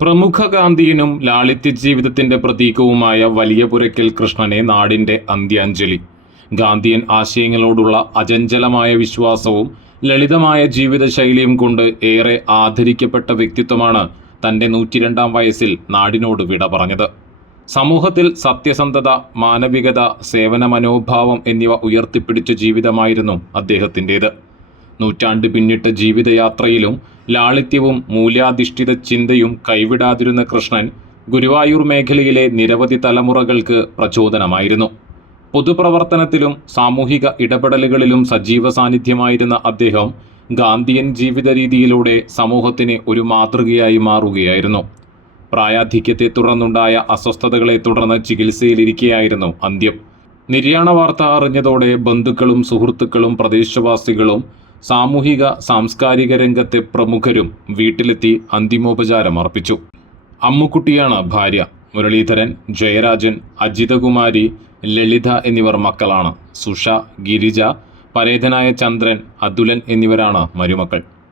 പ്രമുഖ ഗാന്ധിയനും ലാളിത്യ ജീവിതത്തിന്റെ പ്രതീകവുമായ വലിയപുരയ്ക്കൽ കൃഷ്ണനെ നാടിന്റെ അന്ത്യാഞ്ജലി. ഗാന്ധിയൻ ആശയങ്ങളോടുള്ള അചഞ്ചലമായ വിശ്വാസവും ലളിതമായ ജീവിതശൈലിയും കൊണ്ട് ഏറെ ആദരിക്കപ്പെട്ട വ്യക്തിത്വമാണ് തന്റെ 102-ാം വയസ്സിൽ നാടിനോട് വിട പറഞ്ഞത്. സമൂഹത്തിൽ സത്യസന്ധത, മാനവികത, സേവന മനോഭാവം എന്നിവ ഉയർത്തിപ്പിടിച്ച ജീവിതമായിരുന്നു അദ്ദേഹത്തിൻ്റേത്. നൂറ്റാണ്ട് പിന്നിട്ട ജീവിതയാത്രയിലും ലാളിത്യവും മൂല്യാധിഷ്ഠിത ചിന്തയും കൈവിടാതിരുന്ന കൃഷ്ണൻ ഗുരുവായൂർ മേഖലയിലെ നിരവധി തലമുറകൾക്ക് പ്രചോദനമായിരുന്നു. പൊതുപ്രവർത്തനത്തിലും സാമൂഹിക ഇടപെടലുകളിലും സജീവ സാന്നിധ്യമായിരുന്ന അദ്ദേഹം ഗാന്ധിയൻ ജീവിത രീതിയിലൂടെ സമൂഹത്തിന് ഒരു മാതൃകയായി മാറുകയായിരുന്നു. പ്രായാധിക്യത്തെ തുടർന്നുണ്ടായ അസ്വസ്ഥതകളെ തുടർന്ന് ചികിത്സയിലിരിക്കെയായിരുന്നു അന്ത്യം. നിര്യാണ വാർത്ത അറിഞ്ഞതോടെ ബന്ധുക്കളും സുഹൃത്തുക്കളും പ്രദേശവാസികളും സാമൂഹിക സാംസ്കാരിക രംഗത്തെ പ്രമുഖരും വീട്ടിലെത്തി അന്തിമോപചാരം അർപ്പിച്ചു. അമ്മുക്കുട്ടിയാണ് ഭാര്യ. മുരളീധരൻ, ജയരാജൻ, അജിതകുമാരി, ലളിത എന്നിവർ മക്കളാണ്. സുഷ, ഗിരിജ, പരേതനായ ചന്ദ്രൻ, അതുലൻ എന്നിവരാണ് മരുമക്കൾ.